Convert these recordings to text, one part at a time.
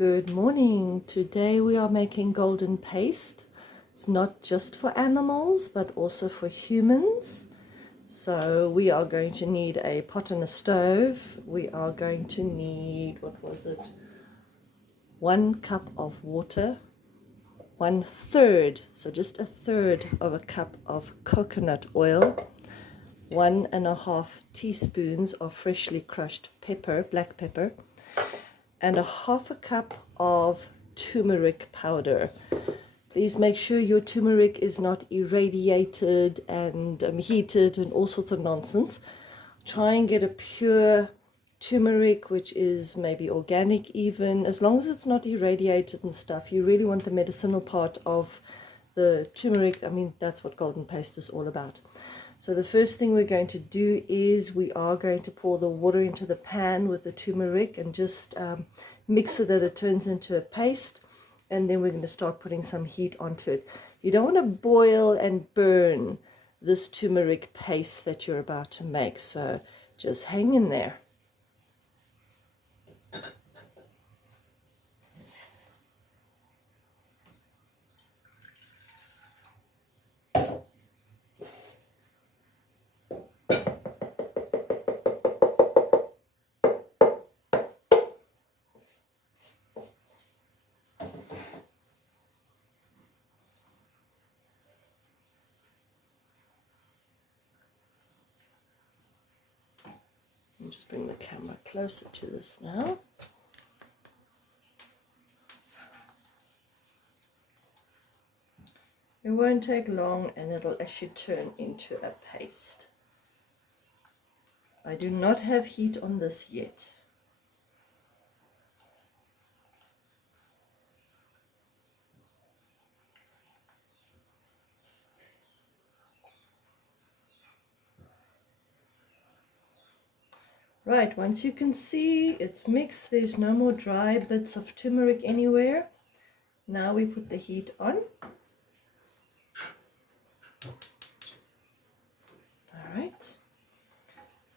Good morning. Today we are making golden paste. It's not just for animals but also for humans. So we are going to need a pot and a stove. We are going to need, what was it? 1 cup of water, 1/3, so just a third of a cup of coconut oil, 1.5 teaspoons of freshly crushed pepper, black pepper, and 1/2 cup of turmeric powder. Please make sure your turmeric is not irradiated and heated and all sorts of nonsense. Try and get a pure turmeric, which is maybe organic even, as long as it's not irradiated and stuff. You really want the medicinal part of the turmeric. I mean, that's what golden paste is all about. So the first thing we're going to do is we are going to pour the water into the pan with the turmeric and just mix it that it turns into a paste. And then we're going to start putting some heat onto it. You don't want to boil and burn this turmeric paste that you're about to make. So just hang in there. I'll just bring the camera closer to this now. It won't take long and it'll actually turn into a paste. I do not have heat on this yet. Right, once you can see it's mixed, there's no more dry bits of turmeric anywhere. Now we put the heat on. Alright,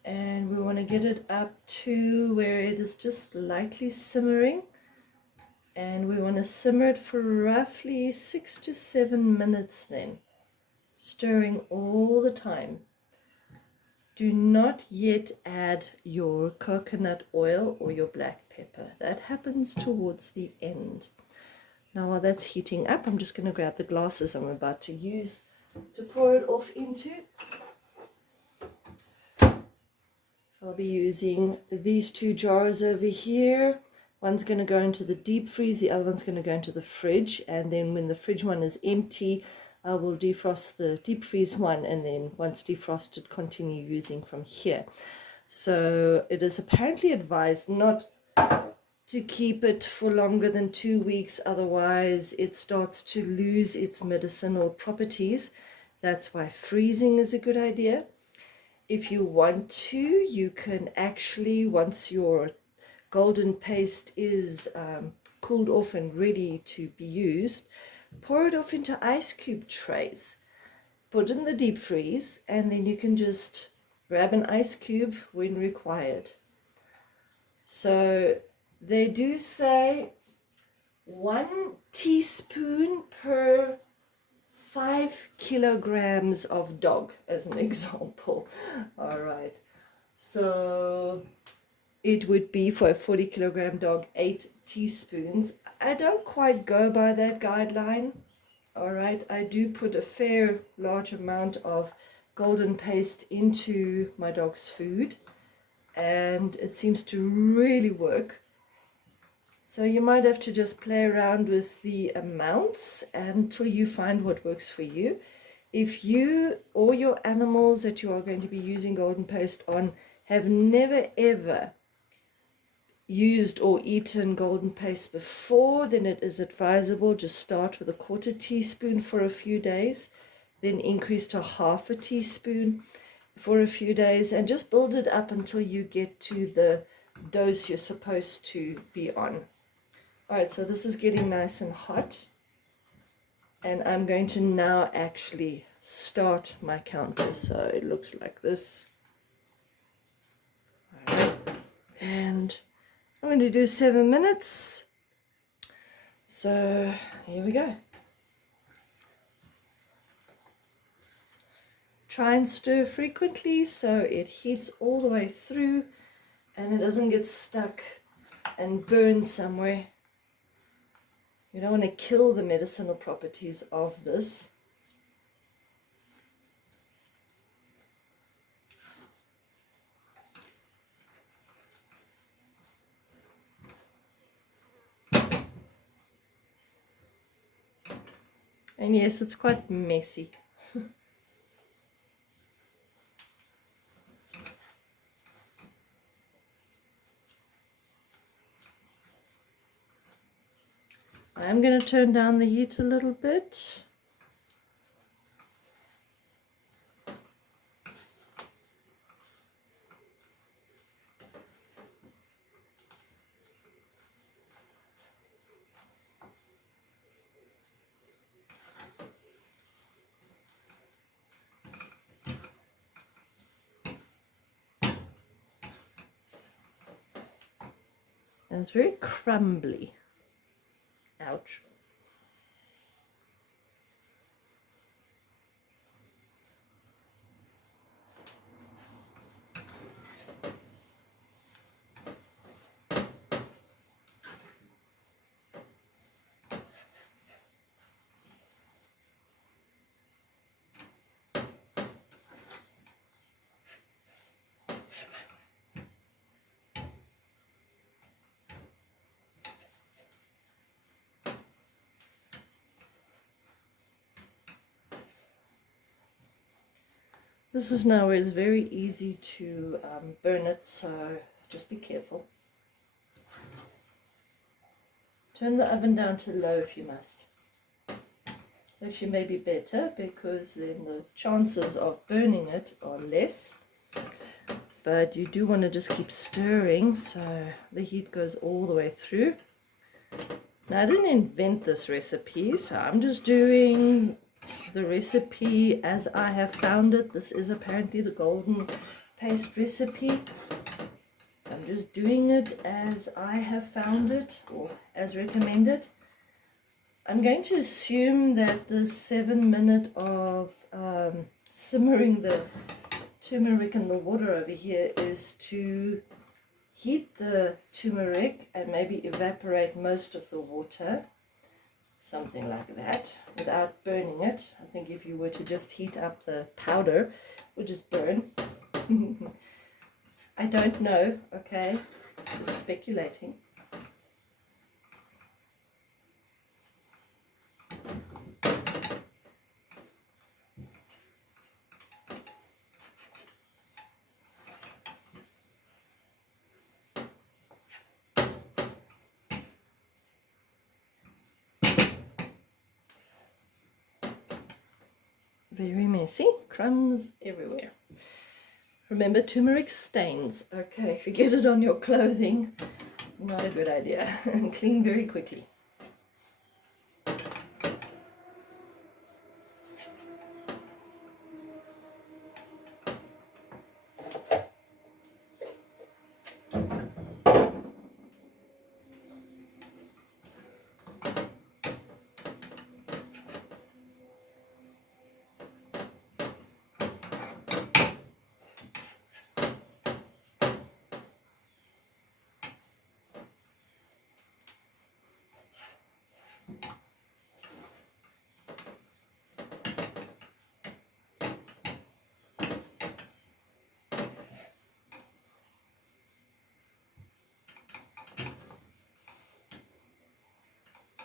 and we want to get it up to where it is just lightly simmering, and we want to simmer it for roughly 6 to 7 minutes then, stirring all the time. Do not yet add your coconut oil or your black pepper. That happens towards the end. Now while that's heating up, I'm just going to grab the glasses I'm about to use to pour it off into. So I'll be using these 2 jars over here. One's going to go into the deep freeze, the other one's going to go into the fridge, and then when the fridge one is empty, I will defrost the deep freeze one, and then once defrosted, continue using from here. So it is apparently advised not to keep it for longer than 2 weeks, otherwise it starts to lose its medicinal properties. That's why freezing is a good idea. If you want to, you can actually, once your golden paste is cooled off and ready to be used, pour it off into ice cube trays, put it in the deep freeze, and then you can just grab an ice cube when required. So they do say 1 teaspoon per 5 kilograms of dog, as an example. All right, so it would be for a 40 kilogram dog 8 teaspoons. I don't quite go by that guideline. All right, I do put a fair large amount of golden paste into my dog's food, and it seems to really work. So you might have to just play around with the amounts until you find what works for you. If you or your animals that you are going to be using golden paste on have never ever used or eaten golden paste before, then it is advisable just start with a 1/4 teaspoon for a few days, then increase to 1/2 teaspoon for a few days, and just build it up until you get to the dose you're supposed to be on. All right, so this is getting nice and hot, and I'm going to now actually start my counter. So it looks like this. All right, and I'm going to do 7 minutes, So here we go. Try and stir frequently so it heats all the way through and it doesn't get stuck and burn somewhere. You don't want to kill the medicinal properties of this. And yes, it's quite messy. I'm going to turn down the heat a little bit. And it's very crumbly. Ouch. This is now where it's very easy to burn it, so just be careful. Turn the oven down to low if you must. It's actually maybe better because then the chances of burning it are less. But you do want to just keep stirring so the heat goes all the way through. Now I didn't invent this recipe, so I'm just doing the recipe as I have found it. This is apparently the golden paste recipe. So I'm just doing it as I have found it, or as recommended. I'm going to assume that the 7 minute of simmering the turmeric in the water over here is to heat the turmeric and maybe evaporate most of the water. Something like that, without burning it. I think if you were to just heat up the powder, it would just burn. I don't know, okay, just speculating. Very messy, crumbs everywhere. Remember, turmeric stains. Okay, if you get it on your clothing, not a good idea. And clean very quickly.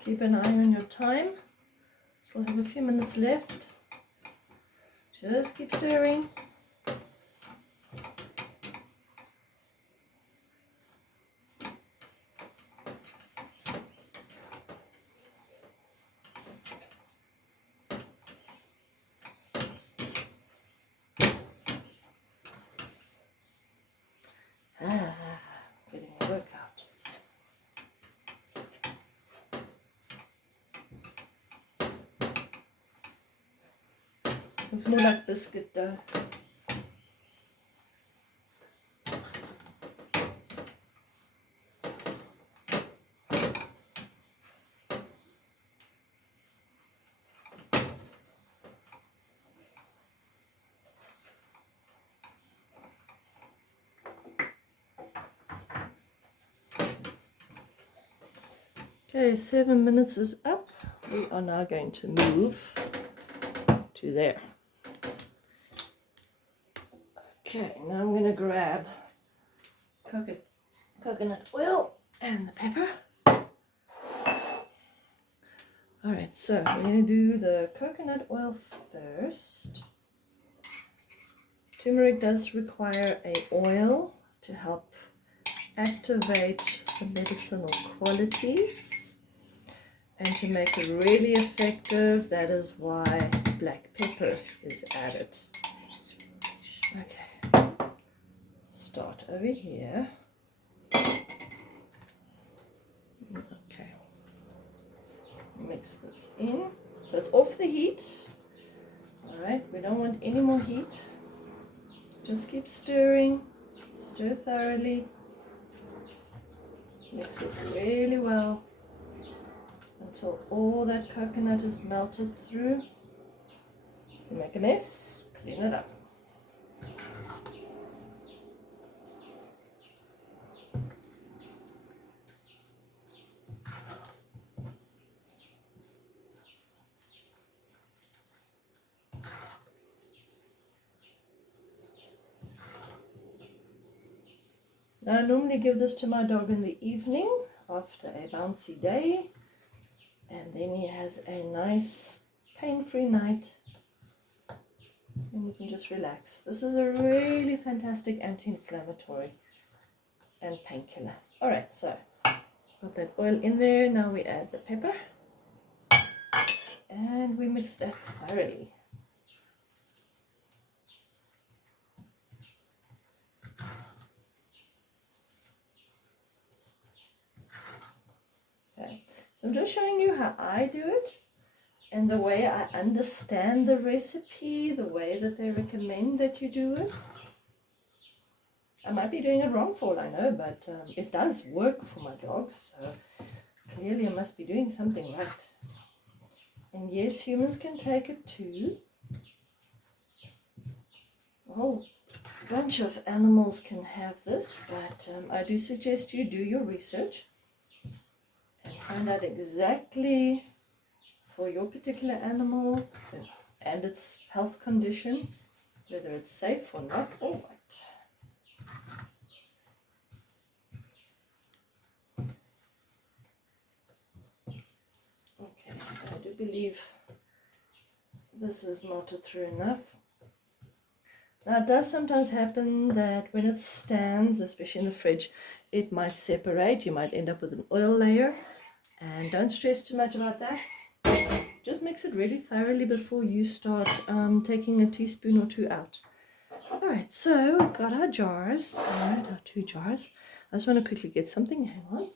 Keep an eye on your time. Still have a few minutes left. Just keep stirring. Getting a workout. Looks more like biscuit dough. Okay, 7 minutes is up. We are now going to move to there. Okay, now I'm going to grab coconut oil and the pepper. Alright, so we're going to do the coconut oil first. Turmeric does require an oil to help activate the medicinal qualities, and to make it really effective, that is why black pepper is added. Okay, start over here. Okay, mix this in. So it's off the heat. Alright, we don't want any more heat. Just keep stirring, stir thoroughly. Mix it really well until all that coconut is melted through. You make a mess, clean it up. Now, I normally give this to my dog in the evening after a bouncy day, and then he has a nice pain-free night and you can just relax. This is a really fantastic anti-inflammatory and painkiller. Alright, so got that oil in there. Now we add the pepper and we mix that thoroughly. Okay, so I'm just showing you how I do it and the way I understand the recipe, the way that they recommend that you do it. I might be doing it wrong for all I know, but it does work for my dogs, so clearly I must be doing something right. And yes, humans can take it too. A whole bunch of animals can have this, but I do suggest you do your research and find out exactly for your particular animal and its health condition, whether it's safe or not. All right. Okay, I do believe this is melted through enough. Now, it does sometimes happen that when it stands, especially in the fridge, it might separate. You might end up with an oil layer, and don't stress too much about that. Just mix it really thoroughly before you start taking a teaspoon or two out. Alright, so we've got our jars. Alright, our 2 jars. I just want to quickly get something. Hang on.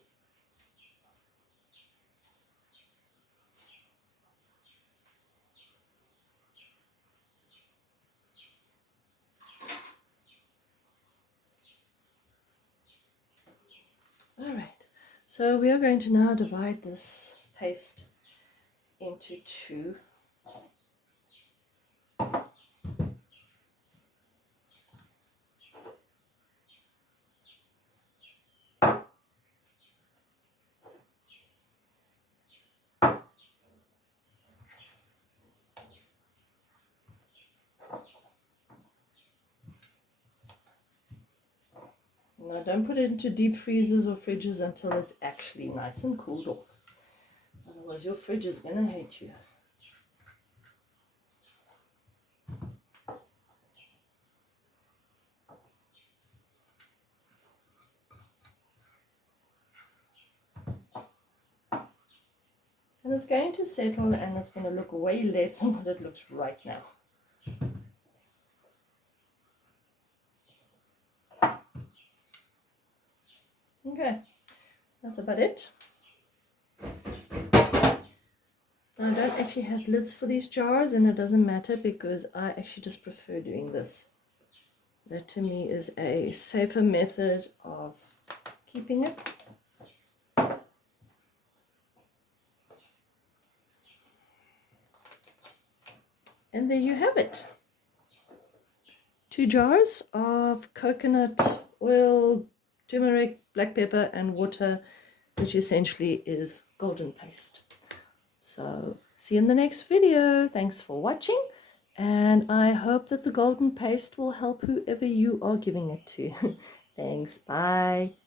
Alright, so we are going to now divide this paste into 2. Now, don't put it into deep freezers or fridges until it's actually nice and cooled off. Otherwise, your fridge is going to hate you. And it's going to settle and it's going to look way less than what it looks right now. Okay, that's about it. I don't actually have lids for these jars, and it doesn't matter because I actually just prefer doing this. That to me is a safer method of keeping it. And there you have it. 2 jars of coconut oil, turmeric, black pepper and water which essentially is golden paste. So see you in the next video. Thanks for watching, and I hope that the golden paste will help whoever you are giving it to. Thanks. Bye.